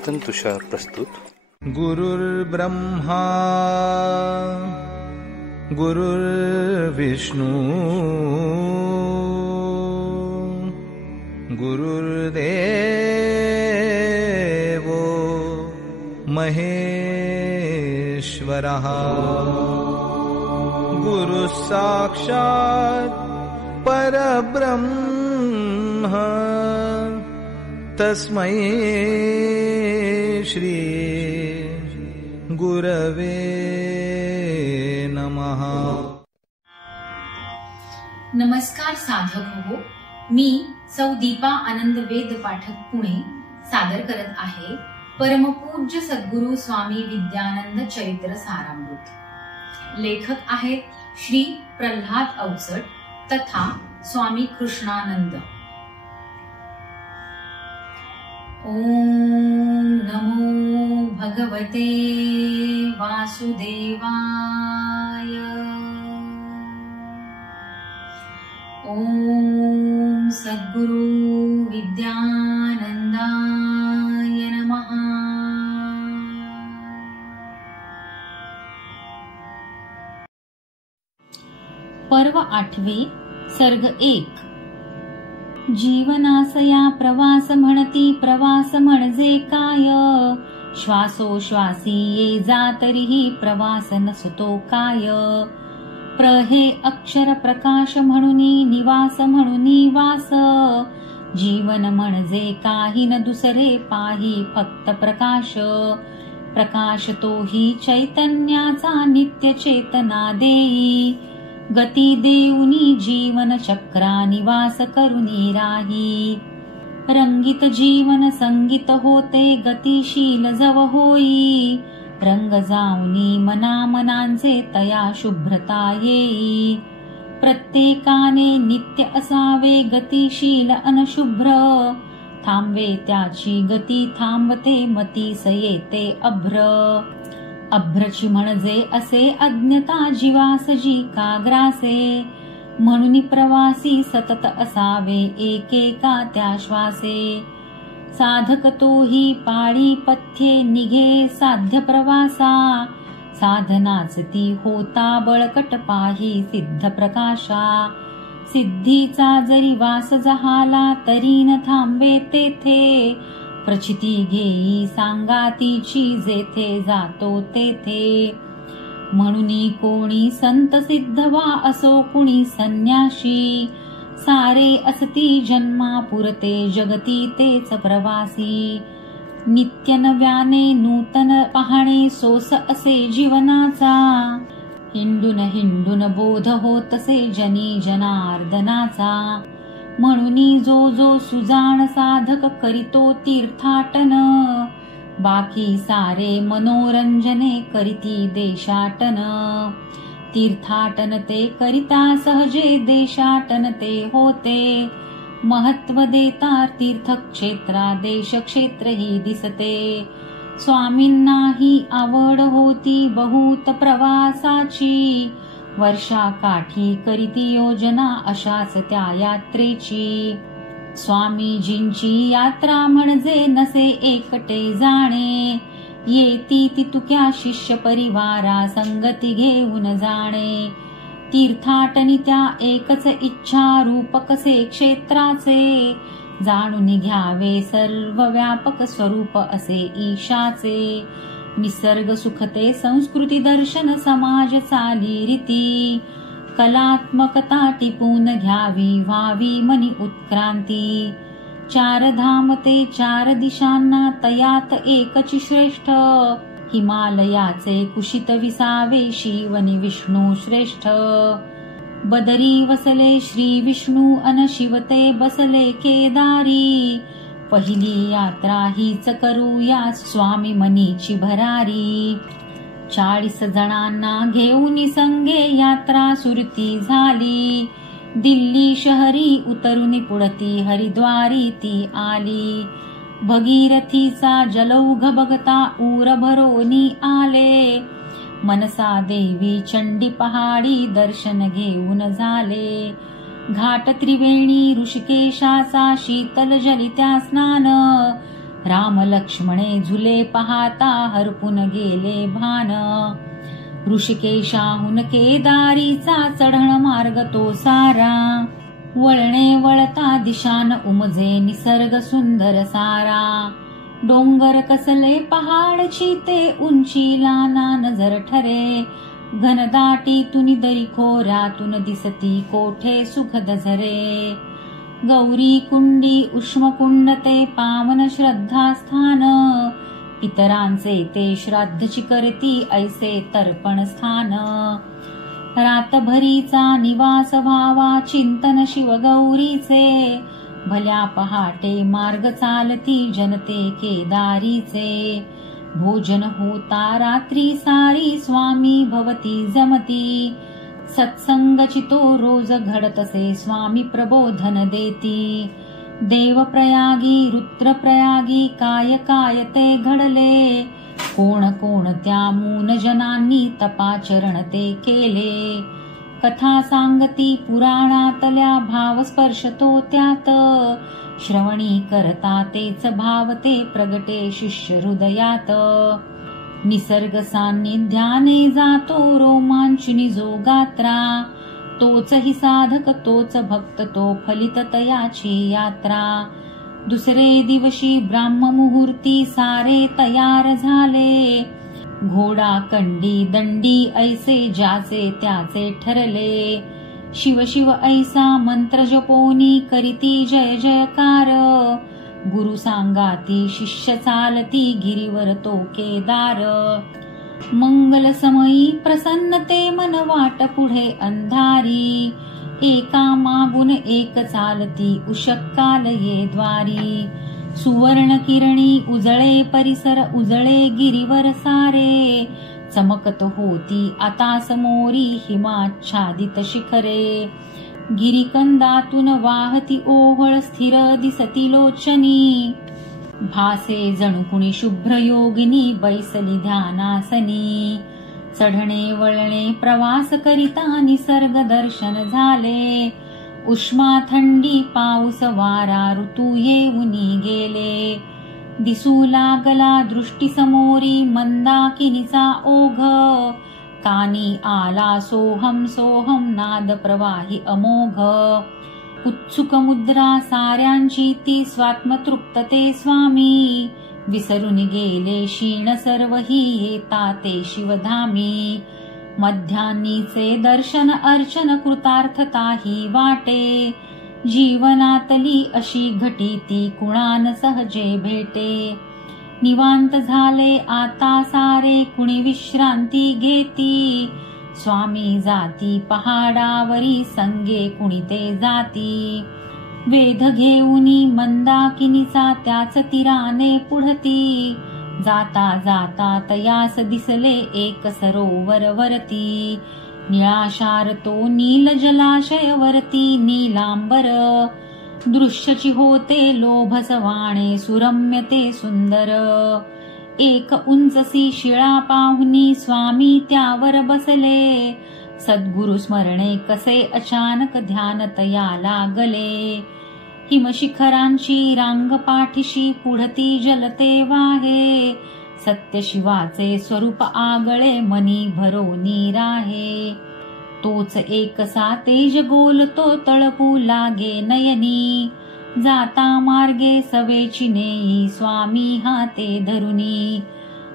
चिंतन तुषार प्रस्तुत. गुरुर्ब्रह्मा गुरुर्विष्णू गुरुर्देवो महेश्वरः गुरुः साक्षात् परब्रह्म तस्मै श्री गुरवे नमः. नमस्कार साधक हो, मी सौ दीपा आनंद वेद पाठक पुणे सादर करत आहे परमपूज्य सद्गुरु स्वामी विद्यानंद चरित्र सारामृत. लेखक आहेत श्री प्रल्हाद अवचट तथा स्वामी कृष्णानंद. ओम नमो भगवते वासुदेवाय. ओम सद्गुरु विद्यानंदाय नमः. पर्व 8 सर्ग 1. जीवनासया प्रवास म्हणती, प्रवास म्हणजे काय? श्वासोश्वासी ये जा तरीही प्रवास नसतो काय? हे अक्षर प्रकाश म्हणूनी, निवास म्हणूनी वास. जीवन म्हणजे काही न दुसरे पाही फक्त प्रकाश. प्रकाश तोही चैतन्याचा नित्य चेतना देई. गती देऊनी जीवन चक्रा निवास करुनी राही. रंगित जीवन संगीत होते, गतिशील जव होई. रंग जाऊनी मना मनांचे तया शुभ्रता येई. प्रत्येकाने नित्य असावे गतिशील अनशुभ्र. थांबवे त्याची गती थांबते मतीस येते अभ्र. अभ्रची म्हणजे असे अज्ञता जीवास जी काग्रासे. म्हणून प्रवासी सतत असावे एकेका त्या श्वासे. साधक तोही पाळी पथ्ये निघे साध्य प्रवासा. साधनाच ती होता बळकट पाही सिद्ध प्रकाशा. सिद्धीचा जरी वास जहाला तरी न थांबे तेथे. प्रचिती घेई सांगातीची जेथे जातो तेथे. म्हणून कोणी संत सिद्ध वा असो कुणी संन्याशी. सारे असती जन्मा पुरते जगती तेच प्रवासी. नित्य नव्याने नूतन पाहणे सोस असे जीवनाचा. हिंडून हिंडून बोध होतसे जनी जनार्दनाचा. म्हणून जो जो सुजाण साधक करीतो तीर्थाटन. बाकी सारे मनोरंजने करीती देशाटन. तीर्थाटन ते करिता सहजे देशाटन ते होते. महत्व देता तीर्थक्षेत्रा देश क्षेत्र ही दिसते. स्वामींनाही आवड होती बहुत प्रवासाची. वर्षाकाठी करीती योजना अशाच त्या यात्रेची. स्वामीजींची यात्रा म्हणजे नसे एकटे जाणे. येती ती तुक्या शिष्य परिवारा संगती घेऊन जाणे. तीर्थाटनी त्या एकच इच्छा रूप कसे क्षेत्राचे. जाणून घ्यावे सर्व व्यापक स्वरूप असे ईशाचे. निसर्ग सुखते संस्कृती दर्शन समाज चाली रीती. कलात्मकता टिपून घ्यावी व्हावी मनी उत्क्रांती. 4 धाम ते 4 दिशांना तयात एकची श्रेष्ठ. हिमालयाचे कुशित विसावे शिवनी विष्णू श्रेष्ठ. बदरी वसले श्री विष्णू अन शिवते बसले केदारी. पहिली यात्रा हीच करूया स्वामी मनीची भरारी. 40 जणांना घेऊन संगे यात्रा सुरती झाली. दिल्ली शहरी उतरून पुढती हरिद्वारी ती आली. भगीरथीचा जलौघ बघता ऊर भरोनी आले. मनसा देवी चंडी पहाडी दर्शन घेऊन झाले. घाट त्रिवेणी ऋषिकेशाचा शीतल जलित्या स्नान. राम लक्ष्मणे झुले पाहता हरपून गेले भान. ऋषिकेशाहून केदारीचा चढण मार्ग तो सारा. वळणे वळता दिशान उमजे निसर्ग सुंदर सारा. डोंगर कसले पहाडची ते उंचीला ना नजर ठरे. घनदाटीतून दरी खोऱ्यातून दिसती कोठे सुखद झरे. गौरी कुंडी उष्मकुंड ते पावन श्रद्धास्थान. पितरांचे ते श्राद्धची करती ऐसे तर्पण स्थान. रातभरीचा निवास व्हावा चिंतन शिवगौरीचे. भल्या पहाटे मार्ग चालती जनते केदारीचे. भोजन होता रात्री सारी स्वामी भवती जमती. सत्संगची तो रोज घडतसे स्वामी प्रबोधन देती. देवप्रयागी रुद्रप्रयागी काय काय ते घडले. कोण कोणत्या मून जनांनी तपाचरण ते केले. कथा सांगती पुराणातल्या भावस्पर्श तो त्यात. श्रवणी करता तेच भाव ते प्रगटे शिष्य हृदयात. निसर्ग सान्निध्याने जातो रोमांचिनी जो गात्रा. तोच ही साधक तोच भक्त तो फलित तयाची यात्रा. दुसरे दिवशी ब्राह्म मुहूर्ती सारे तयार झाले. घोडा कंडी दंडी ऐसे ज्याचे त्याचे ठरले. शिव शिव ऐसा मंत्र जपोनी करीती जय जयकार. गुरु सांगाती शिष्य चालती गिरीवर तो केदार. मंगल समयी प्रसन्नते मन वाट पुढे अंधारी. एका मागून एक चालती उशक्काल ये द्वारी. सुवर्ण किरणी उजळे परिसर उजळे गिरीवर सारे. चमकत होती आता समोरी हिमाच्छादित शिखरे. गिरिकंदातून वाहती ओहळ स्थिर दिसती लोचनी. भासे जणू कुणी शुभ्र योगिनी बैसली ध्यानासनी. चढणे वळणे प्रवास करिता निसर्ग दर्शन झाले. उष्मा थंडी पाऊस वारा ऋतू येऊनी गेले. दिसू लागला दृष्टी समोरी मंदाकिनीचा ओघ. कानी आला सोहम सोहम नाद प्रवाही अमोघ. उत्सुक मुद्रा साऱ्यांची ती स्वात्मतृप्त ते स्वामी. विसरून गेले क्षीण सर्व ही येता ते शिवधामी. मध्यान्नीचे दर्शन अर्चन कृतार्थता ही वाटे. जीवनातली अशी घटीती कुणान सहजे भेटे. निवांत झाले आता सारे कुणी विश्रांती घेती. स्वामी जाती पहाडावरी संगे कुणी ते जाती. वेध घेऊनी मंदाकिनीचा त्याच तीराने पुढती. जाता जाता तयास दिसले एक सरोवर वरती. निळाशार तो नील जलाशय वरती नीलांबर. दृश्यची होते लोभसवाणे सुरम्य ते सुंदर. एक उंचसी शिळा पाहुनी स्वामी त्यावर बसले. सद्गुरु स्मरणे कसे अचानक ध्यान तया लागले. हिमशिखरांची रांग पाठीशी पुढती जलते वाहे. सत्य शिवाचे स्वरूप आगळे मनी भरोनी राहे. तोच एकसा तेज गोलतो तळपू लागे नयनी. जाता मार्गे सवेची नेई स्वामी हाते धरुनी.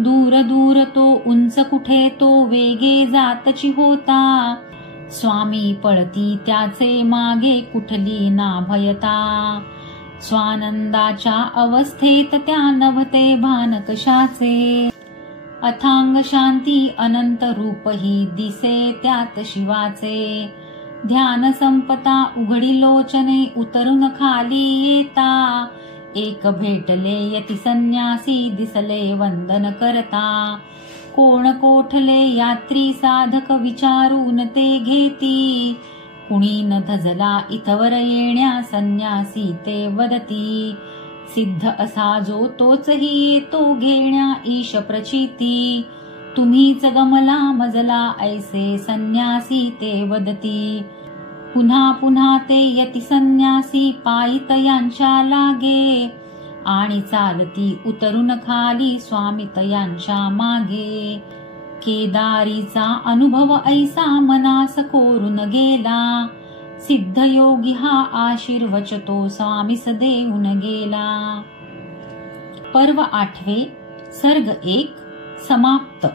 दूर दूर तो उंच कुठे तो वेगे जातची होता. स्वामी पळती त्याचे मागे कुठली ना भयता. स्वानंदाच्या अवस्थेत त्या नभते भान कशाचे. अथांग शांती अनंत रूप ही दिसे त्यात शिवाचे. ध्यान संपता उघडी लोचने उतरून खाली येता. एक भेटले यती संन्यासी दिसले वंदन करता. कोण कोठले यात्री साधक विचारून ते घेती. कुणी न धजला इथवर येण्या संन्यासी ते वदती. सिद्ध असा जो तोचही येतो घेण्या ईश प्रचिती. तुम्हीच गमला मजला ऐसे संन्यासी ते वदती. पुन्हा पुन्हा ते यती संन्यासी पायी तयांच्या लागे. आणि चालती उतरून खाली स्वामी तयांच्या मागे. केदारीचा अनुभव ऐसा मनास कोरून गेला, सिद्धयोगी हा आशीर्वचतो स्वामीस देऊन गेला. पर्व 8 सर्ग 1 समाप्त.